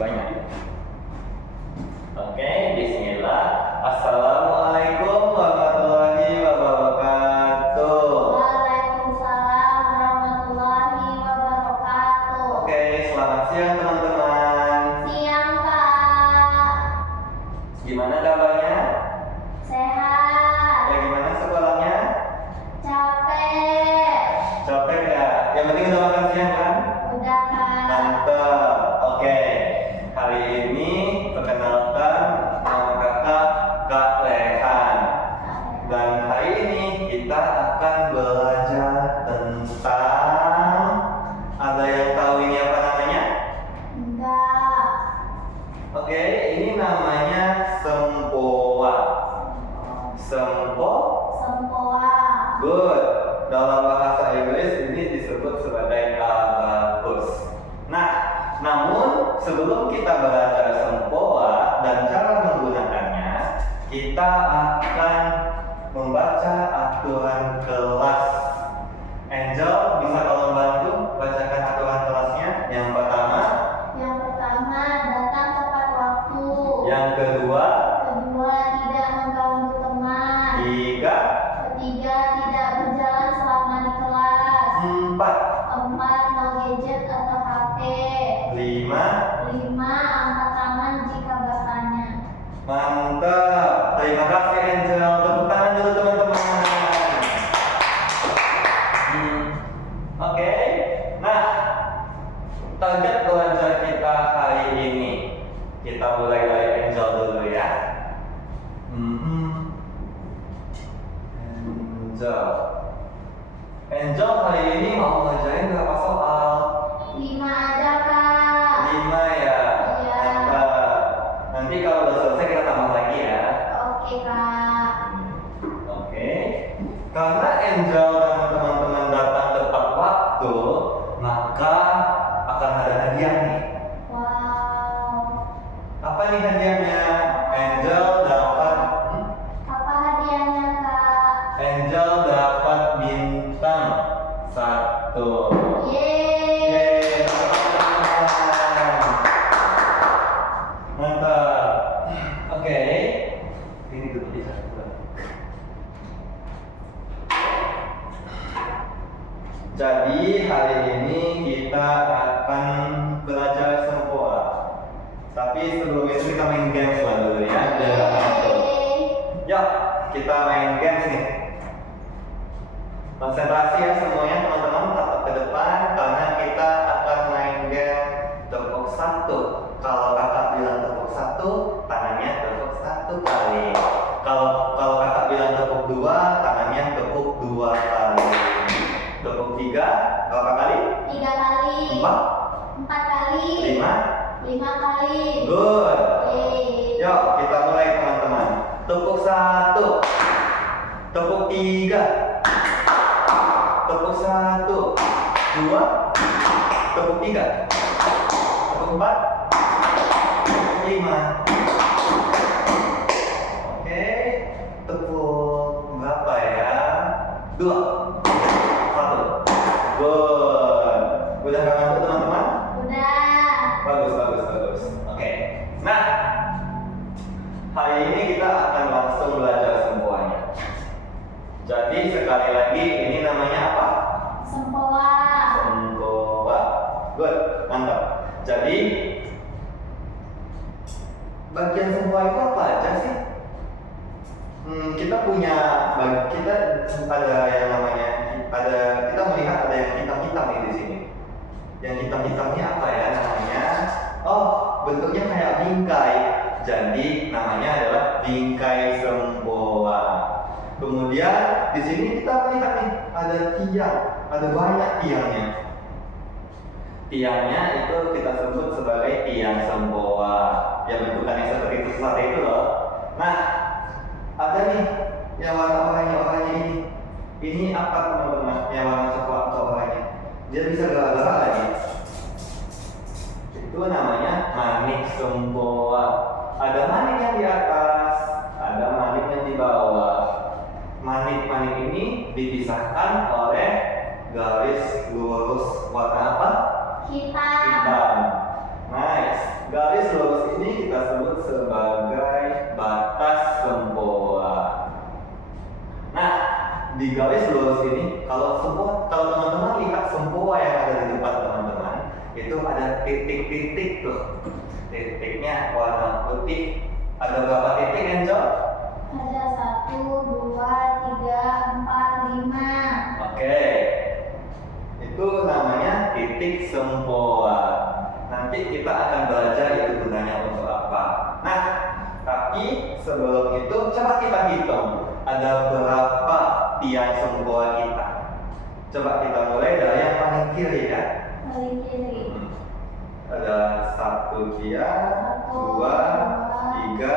Banyak. Oke, bismillah. Assalamualaikum warahmatullahi wabarakatuh. Waalaikumsalam warahmatullahi wabarakatuh. Oke, selamat siang teman-teman. Siang, Kak. Gimana kabarnya? Sehat. Ya, gimana sekolahnya? Capek. Capek nggak? Yang penting udah makan siang kan? Udah, Kak. Mantap. Oke, hari ini perkenalkan nama kakak Kak Rehan. Dan hari ini kita akan belajar tentang, ada yang tahu ini apa namanya? Enggak. Oke, ini namanya sempoa. Sempoa. Good. Dalam bahasa Inggris ini disebut sebagai abacus. Nah, namun sebelum kita belajar sempoa dan cara menggunakannya, kita akan membaca aturan kelas. Angel, bisa tolong bantu bacakan aturan kelasnya? Yang pertama. Yang pertama, datang tepat waktu. Yang kedua. Kedua, tidak mengganggu teman. Tiga. Ketiga, tidak berjalan selama di kelas. Empat. Empat, no gadget atau HP. Lima. Lima, angkat tangan jika bertanya. Mantap. Terima kasih Angel. Tepuk tangan dulu teman-teman. Oke. Nah, target belajar kita hari ini. Kita mulai dari Angel dulu ya. Angel hari ini mau ngerjain berapa soal? 5 aja, Kak. 5 ya. Iya. Mantap. Nanti kalau udah selesai kita tambah lagi ya. Oke, Kak. Oke. Karena Angel dan teman-teman datang tepat waktu, maka akan ada hadiah nih. Wow. Apa nih hadiahnya? Angel dapat Apa hadiahnya, Kak? Angel dapat bintang 1. Yeay. Yeay, mantap. Oke. Ini dulu di satu. Jadi hari ini kita akan belajar sempoa. Tapi sebelum itu kita main games lah dulu ya. Biar nggak ngantuk. Yeay. Yuk, kita main games nih. Konsentrasi ya semuanya teman-teman, tatap ke depan karena kita akan main game tepuk 1. Kalau kakak bilang tepuk 1, tangannya tepuk 1 kali. Kalau kakak bilang tepuk 2, tangannya tepuk 2 kali. Tepuk 3, berapa kali? 3 kali. 4, 4 kali. 5. 5 kali. Good. Yeay. Yuk, kita mulai teman-teman. Tepuk 1. Tepuk 3. Tepuk 1. 2. Tepuk 3. Tepuk 4. Tepuk 5. Oke. Tepuk berapa ya? 2. 1. Good. Udah gak ngantuk teman-teman? Udah. Bagus. Oke. Nah, hari ini kita akan langsung belajar sempoanya. Jadi sekali lagi ini namanya apa? Sempoa. Sempoa. Good, mantap. Jadi bagian sempoa itu apa aja sih? Kita ada yang namanya kita melihat ada yang hitam-hitam nih di sini. Yang hitam-hitamnya apa ya namanya? Oh, bentuknya kayak bingkai. Jadi namanya adalah bingkai sempoa. Kemudian di sini kita melihat nih ada tiang, ada banyak tiangnya. Tiangnya itu kita sebut sebagai tiang sempoa. Yang bentukannya seperti itu loh. Nah, ada nih yang warna oranye ini. Ini apa teman-teman? Yang warna coklat atau oranye? Dia bisa gerak-gerak lagi. Itu namanya manik sempoa. Ada manik yang di atas, ada manik yang di bawah. Manik-manik ini dipisahkan oleh garis lurus warna apa? Hitam. Hitam. Nice. Garis lurus ini kita sebut sebagai batas sempoa. Nah, di garis lurus ini, kalau teman-teman lihat sempoa yang ada di depan teman-teman, itu ada titik-titik tuh. Titiknya warna putih. Ada berapa titik, Angel? Ada 1, 2, 3, 4, 5. Oke. Itu namanya titik sempoa. Nanti kita akan belajar itu gunanya untuk apa. Nah, tapi sebelum itu coba kita hitung ada berapa tiang sempoa kita. Coba kita mulai dari yang paling kiri ya. Paling kiri. Ada 1 tiang, 2, 3,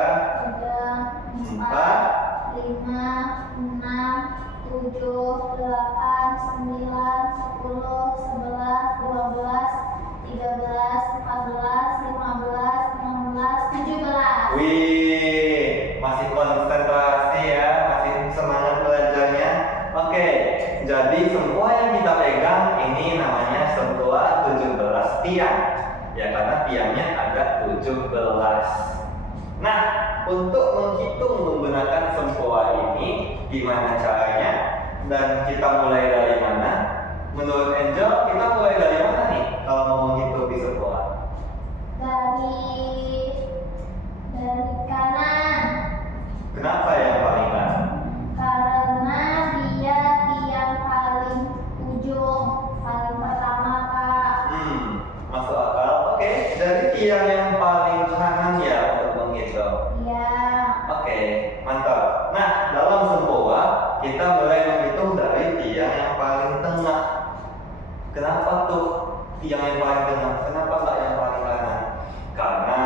4, 5, 6, 7, 8, 9, 10, 11, 12, 13, 14, 15, 16, 17, 18, 19, 20, 17. Wih, masih konsentrasi ya, masih semangat belajarnya. Oke, jadi sempoa yang kita pegang ini namanya sempoa 17 tiang. Ya, karena tiangnya ada 17. Nah, untuk menghitung menggunakan sempoa ini gimana caranya? Dan kita mulai dari mana? Menurut Angel, kita mulai dari mana nih kalau mau menghitung di sempoa? Dari kanan. Kenapa yang paling kanan? Karena dia tiang paling ujung, paling pertama, Kak. Masuk akal. Oke, jadi tiang yang paling kanan ya untuk menghitung. Iya. Oke, mantap. Nah, dalam sempoa kita mulai menghitung dari tiang yang paling tengah. Kenapa tuh tiang yang paling tengah? Kenapa nggak yang paling kanan? Karena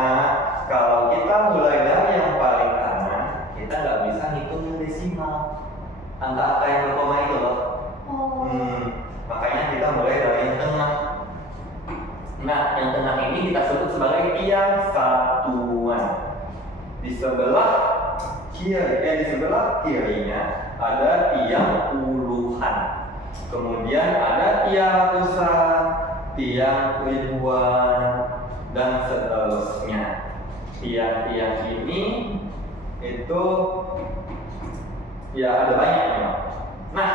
kalau kita mulai dari yang paling kanan, kita nggak bisa hitung yang desimal. Angka-angka yang berkoma itu loh. Makanya kita mulai dari yang tengah. Nah, yang tengah ini kita sebut sebagai tiang satuan. Di sebelah kirinya ada tiang puluhan. Kemudian ada tiang ratusan, tiang ribuan, dan seterusnya. Tiang-tiang ini itu ya ada banyak memang. Nah,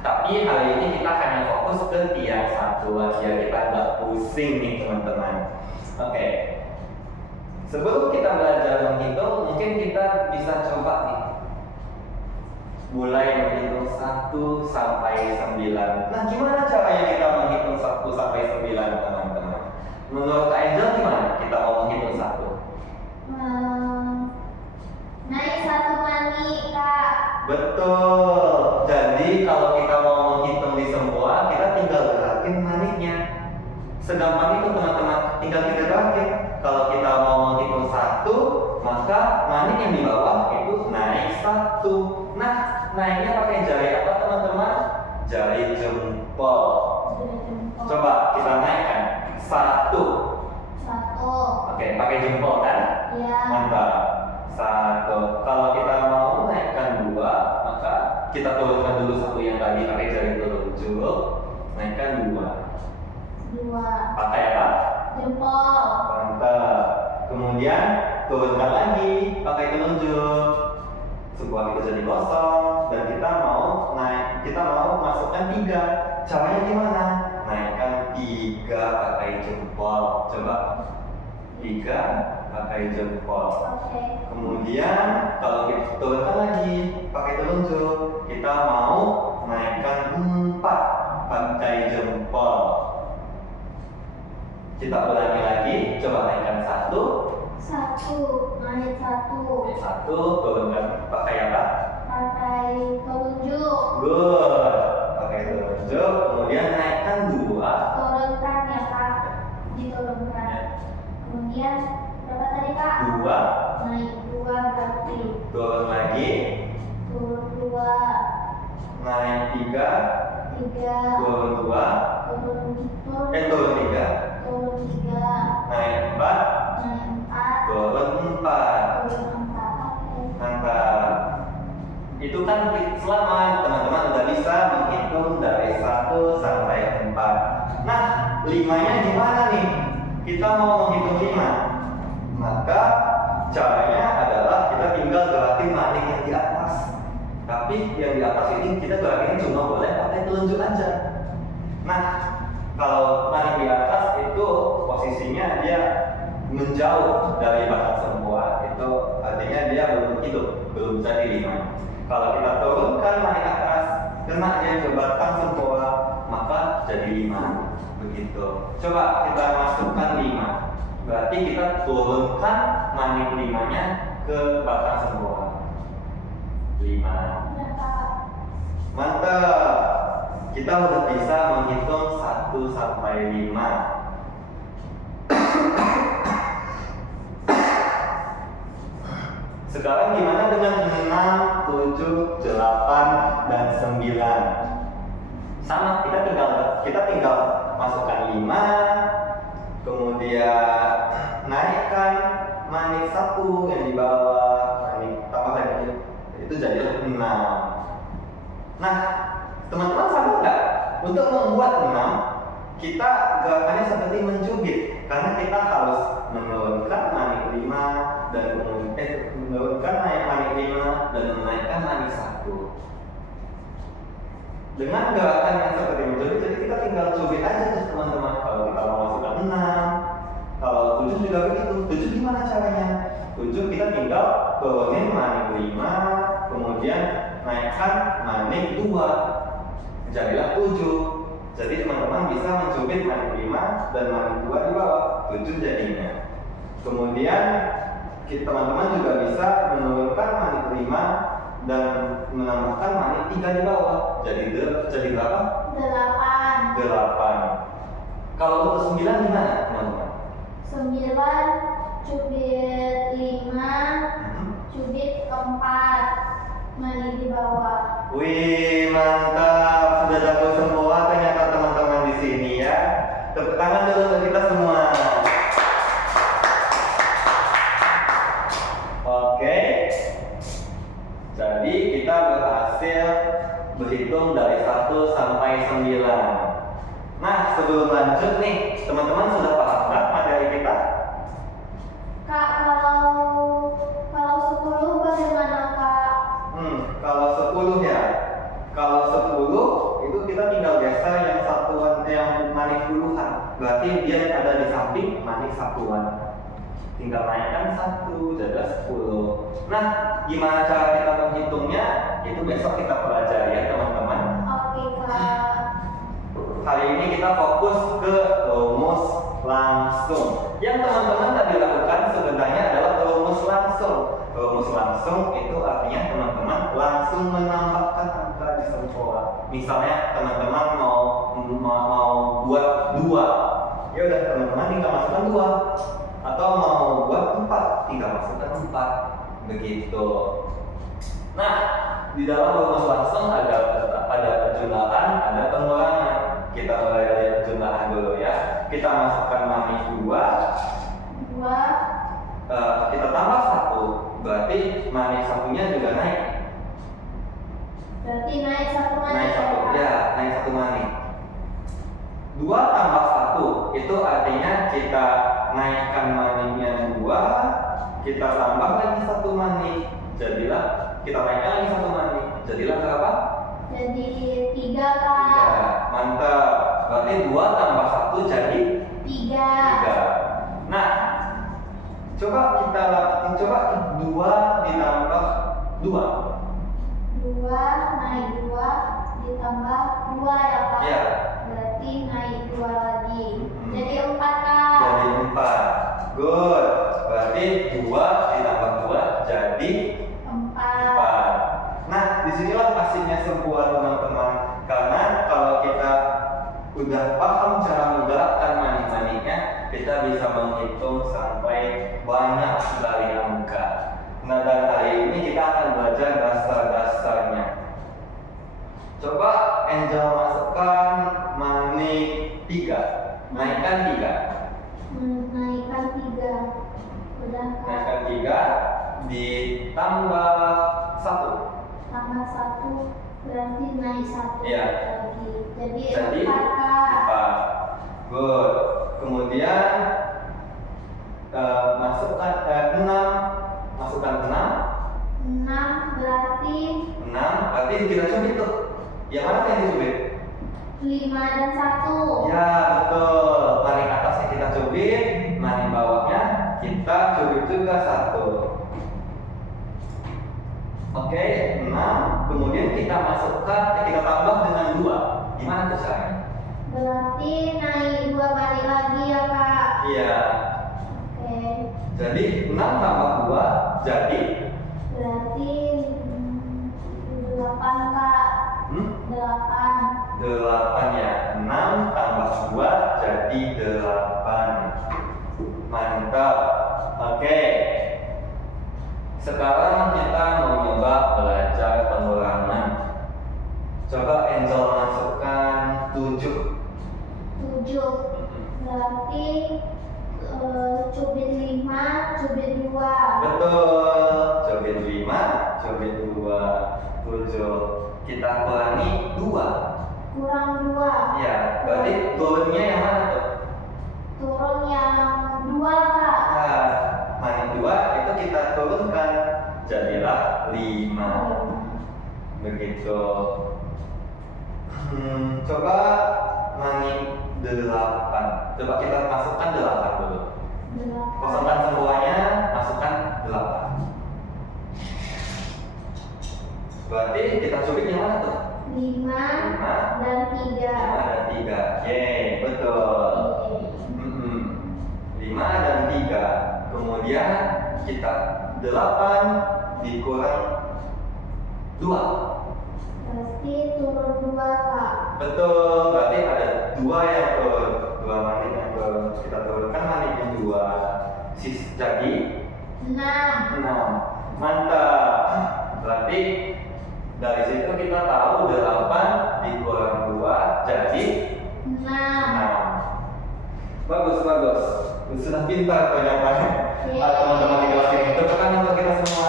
tapi hari ini kita hanya fokus ke tiang satuan ya, kita nggak pusing nih teman-teman. Oke. Sebelum kita belajar menghitung, mungkin kita bisa coba nih mulai menghitung 1 sampai 9. Nah, gimana caranya kita menghitung 1 sampai 9, teman-teman? Menurut Kak Angel gimana kita mau menghitung 1? Naik 1 mani, Kak. Betul. Jadi kalau kita mau menghitung di sempoa, kita tinggal gerakin maniknya. Segampang itu teman-teman, tinggal kita gerakin. Kalau kita mau menghitung 1, maka manik yang di bawah itu naik 1. Nah, naiknya pakai jari apa teman-teman? Jari jempol. Coba kita naikkan 1. Oke, pakai jempol kan? Iya. Mantap. 1. Kalau kita mau naikkan 2, maka kita turunkan dulu 1 yang tadi pakai jari telunjuk. Naikkan 2. Pakai apa? Jempol. Mantap. Kemudian turunkan lagi pakai telunjuk. Sebuah kita jadi kosong dan kita mau masukkan 3. Caranya gimana? Naikkan 3 pakai jempol. Coba 3 pakai jempol. Oke. Kemudian kalau kita turunkan lagi pakai telunjuk, kita mau naikkan 4 pakai jempol. Kita ulangi lagi, coba naikkan 1. 1, naik 1. 1, turunkan pakai apa? Pakai telunjuk. Good. Pakai telunjuk, kemudian naikkan 2. Turunkan ya, Kak. Diturunkan. Kemudian berapa tadi, Kak? 2. Naik 2 berarti. Turun lagi. Turun 2. Naik 3. 3. Turun 2. Turun 3. Turun 3. Naik 4. Naik 4. Turun 4. Turun 4. Oke. Mantap. Itu kan selama teman-teman udah bisa menghitung dari 1 sampai 4. Nah, 5-nya gimana nih? Kita mau menghitung 5. atas ini kita gerakannya cuma boleh pakai telunjuk aja. Nah, kalau manik di atas itu posisinya dia menjauh dari batang sempoa, itu artinya dia belum bisa dilima. Kalau kita turunkan manik atas, kena dia ke batang sempoa, maka jadi 5. Begitu. Coba kita masukkan 5. Berarti kita turunkan manik 5-nya ke batang sempoa. 5. Mantap. Kita udah bisa menghitung 1 sampai 5. Sekarang gimana dengan 6, 7, 8, dan 9? Sama, kita tinggal masukkan 5, kemudian naikkan manik 1 yang di bawah, manik tambah lagi, itu jadi 6. Nah, teman-teman sadar nggak? Untuk membuat 6, kita gerakannya seperti mencubit, karena kita harus menurunkan manik 5 dan menurunkan manik 5 dan menaikkan manik 1. Dengan gerakan yang seperti mencubit, jadi kita tinggal cubit aja tuh teman-teman. Kalau kita mau masukkan 6, kalau 7 juga begitu. 7 gimana caranya? 7 kita tinggal turunin manik 5, kemudian naikkan manik 2, jadilah 7. Jadi teman-teman bisa mencubit manik 5 dan manik 2 di bawah, 7 jadinya. Kemudian teman-teman juga bisa menurunkan manik 5 dan menambahkan manik 3 di bawah. Jadi berapa? 8. Kalau untuk 9 gimana teman-teman? 9 cubit 5, cubit 4, manik di bawah. Wih, mantap, sudah jago semua ternyata teman-teman di sini ya. Tepuk tangan dulu untuk kita semua. Oke, jadi kita berhasil berhitung dari 1 sampai 9. Nah, sebelum lanjut nih, teman-teman sudah paham nggak materi kita? Kak, kalau 10 bagaimana Kak? Kalau 10 ya. Kalau 10 itu kita tinggal geser yang satuan yang manik puluhan. Berarti dia ada di samping manik satuan. Tinggal naikkan 1 jadi 10. Nah, gimana cara kita menghitungnya? Itu besok kita pelajari ya teman-teman. Oke Kak. Hari ini kita fokus ke rumus langsung. Yang teman-teman tadi lakukan sebenarnya adalah rumus langsung. Rumus langsung itu artinya teman-teman langsung menambahkan angka di sempoa. Misalnya teman-teman mau buat 2, ya udah teman-teman tinggal masukkan 2. Atau mau buat 4, tinggal masukkan 4. Begitu. Nah, di dalam rumus langsung ada penjumlahan, ada pengurangan. Kita mulai dari penjumlahan dulu ya. Kita masukkan manik 2. Kita tambah 1, berarti manik 1-nya juga naik. Berarti naik 1 manik. Naik 1, ya, naik 1 manik. 2 tambah 1, itu artinya kita naikkan maniknya 2, kita tambah lagi 1 manik. Jadilah, kita naikkan lagi 1 manik. Jadilah berapa? Jadi 3 Kak. 3, mantap. Berarti 2 tambah 1 jadi 3. Nah, coba 2 ditambah 2. 2 naik 2 ditambah 2 ya Kak. Ya. Berarti naik 2 lagi. Jadi 4 Kak. Jadi 4. Good. Berarti 2 ditambah 2 jadi 4. Nah, disinilah asiknya sempoa teman-teman. Karena kalau kita udah paham cara menggerakkan manik-maniknya, kita bisa menghitung sampai banyak sekali angka. Nah, dan hari ini kita akan belajar dasar-dasarnya. Coba Angel masukkan manik 3. Naikkan 3. Naikkan 3. Udah Kak. Naikkan 3 ditambah 1. Tambah 1 berarti naik 1 Iya. lagi. Jadi Jadi 4 Kak. 4. Good. Kemudian masukkan 6. Masukkan 6. 6 berarti 6 Berarti kita cubit tuh. Yang mana yang dicubit? 5 dan 1. Ya betul. Paling atasnya kita cubit, paling bawahnya kita cubit juga 1. Oke, 6. Kemudian kita masukkan, kita tambah dengan 2. Gimana tuh caranya? Berarti naik 2 balik lagi ya Kak. Iya. Oke. Jadi 6 tambah 2 jadi Berarti 8 Kak. 8. 8 ya. 6 tambah 2 jadi 8. Mantap. Oke. Sekarang kita mau nyoba belajar pengulangan. Coba Angel masukkan 7. 7. Berarti cubit 5, cubit 2. Betul. Cubit 5, cubit 2, 7. Kita kurangi 2. Kurang 2. Ya, berarti turunnya yang mana tuh? Turun yang 2 Kak. Nah, yang 2 itu kita turunkan jadilah 5. Begitu. Coba mani 8. Coba kita masukkan 8 dulu. 8. Kosongkan semuanya, masukkan 8. Berarti kita cubit yang mana tuh? 5 5 dan 3. dan 3. Yeay, betul. 5 dan 3. Kemudian kita 8 dikurang 2. Berarti turun 2 Kak. Betul, berarti ada 2 yang turun. 2 manik yang turun. Kita turunkan maniknya 2. Jadi 6. 6. Mantap. Berarti dari situ kita tahu 8 dikurang 2 jadi 6. 6. Bagus, bagus. Sudah pintar ternyata. Teman-teman di kelas ini. Tepuk tangan untuk kita semua.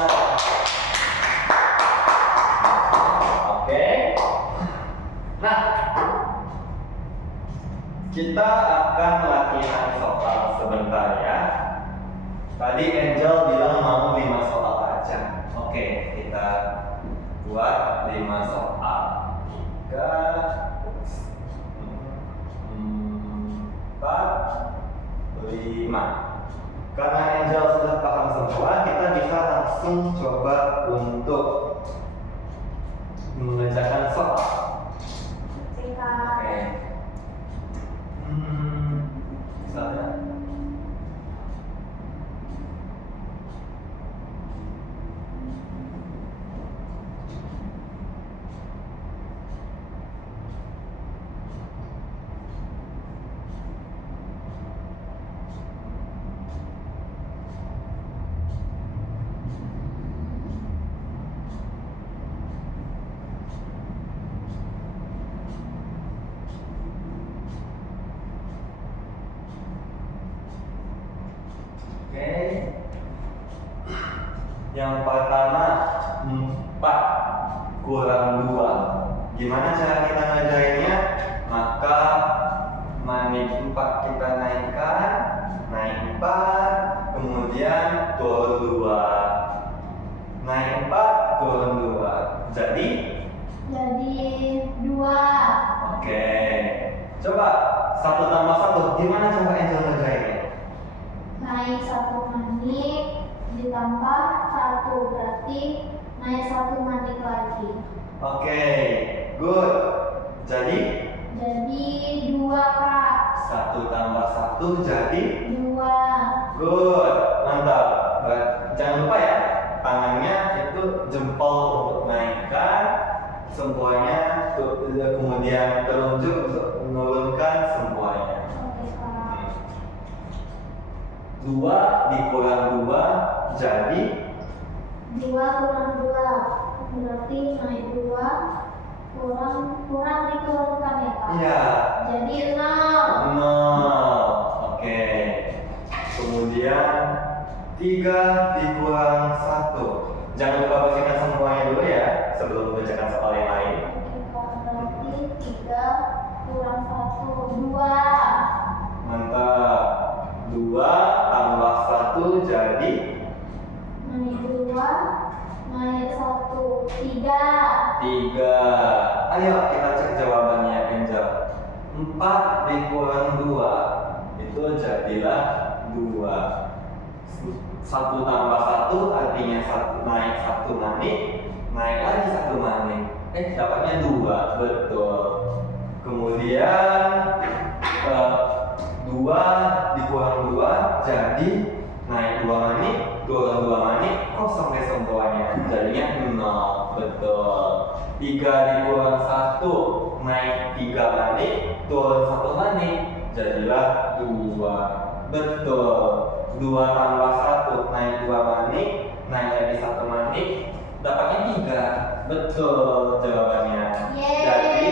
Oke. Nah, kita akan latihan soal sebentar ya. Tadi Angel bilang mau 5 soal aja. Oke, kita buat 5 soal. 3, 4, 5. Karena Angel sudah paham semua, kita bisa langsung coba untuk mengerjakan soal. Oke Kak. Oke. Misalnya oke. Yang pertama 4 kurang 2. Gimana cara kita ngerjainnya? Maka manik 4 kita naikkan, naik 4, kemudian turun 2. Naik 4, turun 2. Jadi 2. oke. Coba 1 tambah 1. Gimana coba Angel ngerjainnya? Naik 1 manik ditambah 1 berarti naik 1 manik lagi. Oke, good. Jadi 2 Kak. 1 tambah 1 jadi 2. good. Mantap. Jangan lupa ya, tangannya itu jempol untuk naikkan, semuanya kemudian telunjuk untuk menurunkan semuanya. Oke Kak. 2 dikurang 2 jadi 2 kurang 2 berarti naik 2 kurang diturunkan ya Kak. iya. Jadi 0. 0. Oke. Kemudian 3 dikurang 1. Jangan lupa bersihkan semuanya dulu ya sebelum membacakan soal yang lain. Oke Kak, berarti 3 kurang 1 2. Mantap. 2 tambah 1 jadi 4. naik 2, naik 1, 3. 3. Ayo kita cek jawabannya Angel. 4 dikurang 2 itu jadilah 2. 1 tambah 1 artinya naik 1 manik, naik lagi 1 manik. Dapatnya 2, betul. Kemudian 2 dikurang 2 jadi naik 2 manik, turun 2 manik, kosong deh sempoanya. Jadinya 0, betul. 3 dikurang 1 naik 3 manik, turun 1 manik, jadilah 2, betul. 2 tambah 1 naik 2 manik, naik lagi 1 manik, dapatnya 3, betul jawabannya. Yeay. Jadi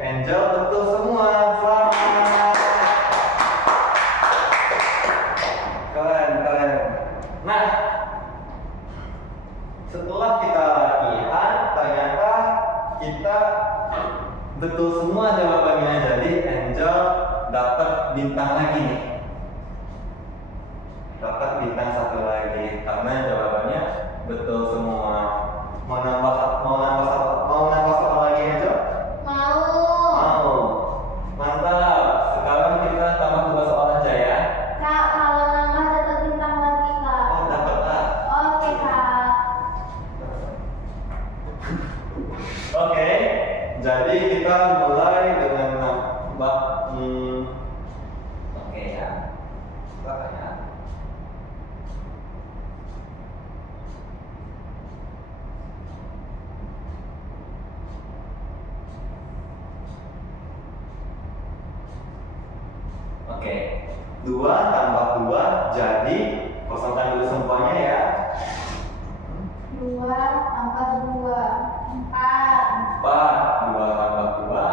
Angel betul semua, selamat. Keren. Nah, setelah kita latihan, ternyata kita betul semua jawabannya. Jadi Angel dapat bintang lagi nih. Dapat bintang 1 lagi karena jawabannya betul semua. Mau nambah satu lagi Angel? Mau. Mantap. Sekarang kita tambah 2 soal aja ya. Kak, kalau nambah dapat bintang lagi, Kak. Oh, dapat lah. Oke, Kak. Oke, jadi kita mulai dengan nambah. Oke ya. Berapa ya? Oke, 2 tambah 2 jadi, kosongkan dulu semuanya ya. 2 tambah 2, 4. 4, 2 tambah 2,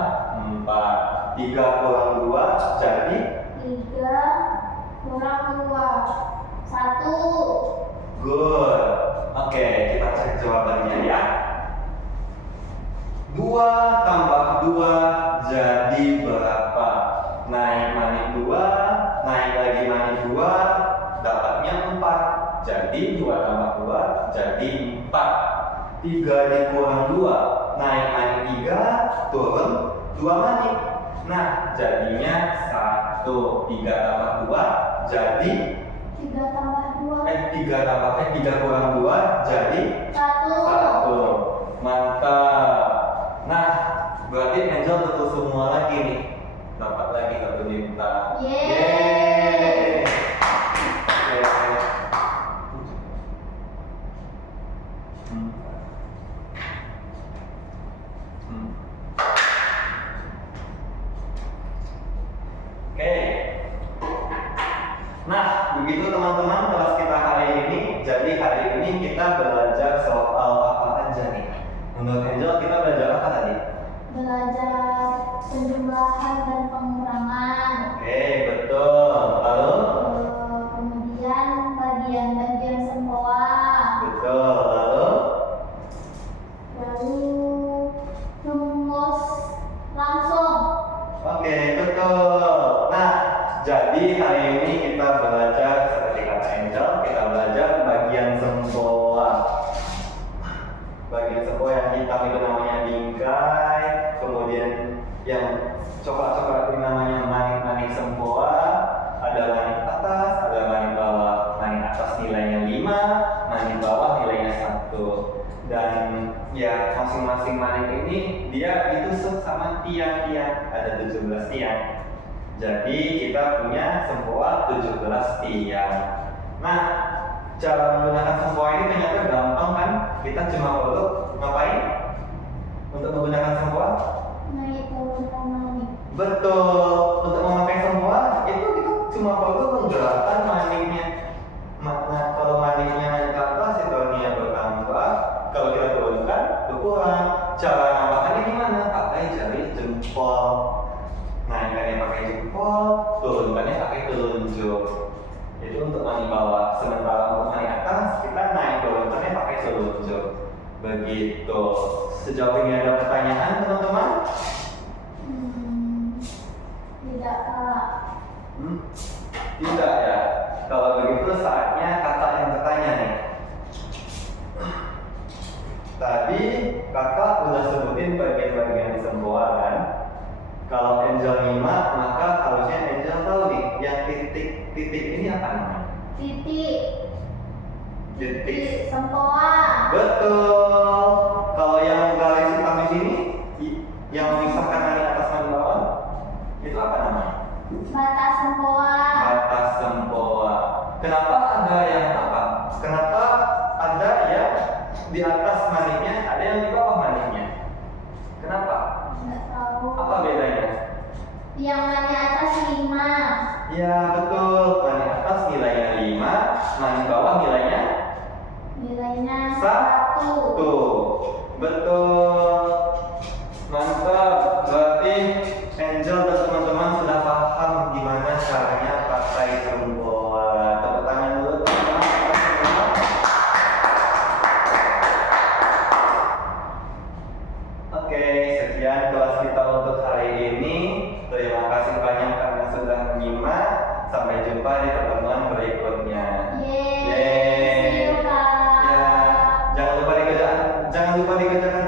4. 3 kurang 2 jadi 3 kurang 2, 1. good. Oke, kita cek jawabannya ya. 2 tambah 2 jadi berapa? Naik manik 2, naik lagi manik 2, dapatnya 4. Jadi 2 tambah 2 jadi 4. 3 dikurang 2, naik manik 3, turun 2 manik. Nah, jadinya 1. 3 tambah 2 jadi 3 tambah 2, 3 kurang 2 jadi 1. Mantap. Nah, berarti Angel betul semua lagi nih. Dapat lagi 1 bintang. Yeay. Yeay. Oke. Nah, begitu teman-teman kelas kita hari ini. Jadi hari ini kita belajar soal apa aja nih? Menurut Angel kita belajar apa tadi? Belajar penjumlahan dan pengurangan. Oke, betul. Lalu? Kemudian bagian-bagian sempoa. Betul. Lalu rumus langsung. Oke, betul. Nah, jadi hari ini kita belajar seperti kata Angel, kita belajar bagian sempoa. Bagian sempoa yang hitam itu namanya bingkai, kemudian yang coklat-coklat ini namanya manik-manik sempoa. Ada manik atas, ada manik bawah. Manik atas nilainya 5, manik bawah nilainya 1. Dan ya masing-masing manik ini dia ditusuk sama tiang-tiang, ada 17 tiang. Jadi kita punya sempoa 17 tiang. Nah, cara menggunakan sempoa ini ternyata gampang kan? Kita cuma perlu ngapain untuk menggunakan sempoa? Naik turunkan manik. Betul. Untuk memakai sempoa itu kita cuma perlu menggerakkan maniknya. Nah, kalau maniknya naik ke atas itu artinya bertambah. Kalau kita turunkan berkurang. Cara nambahkannya gimana? Pakai jari jempol. Naikkannya pakai jempol, turunkannya pakai telunjuk. Itu untuk manik bawah. Sementara untuk manik atas kita naik turunkannya pakai telunjuk. Begitu. Sejauh ini ada pertanyaan teman-teman? Tidak, Kak. Tidak ya. Kalau begitu saatnya kakak yang bertanya nih. Kalau Angel nyimak, maka harusnya Angel tahu nih, yang titik-titik ini apa namanya? Titik. Titik. Sempoa. Betul. Kalau yang garis hitam di sini, yang memisahkan mani atas mani bawah, itu apa namanya? Batas sempoa. Batas sempoa. Kenapa ada yang apa? Kenapa ada yang di atas maninya, ada yang di bawah maninya? Kenapa? Nggak tahu. Apa bedanya? Yang mani atas 5. Ya betul, mani atas nilainya 5, mani bawah nilainya Nilainya 1. 1. Betul. Mantap. Berarti Angel dan teman-teman sudah paham gimana caranya pakai sempoa. Tepuk tangan dulu teman-teman. Oke, sekian kelas kita untuk hari ini. Terima kasih banyak karena sudah menyimak. Sampai jumpa di pertemuan berikutnya. Yeay. Yeay. See you, Kak. Ya, jangan lupa dikerjakan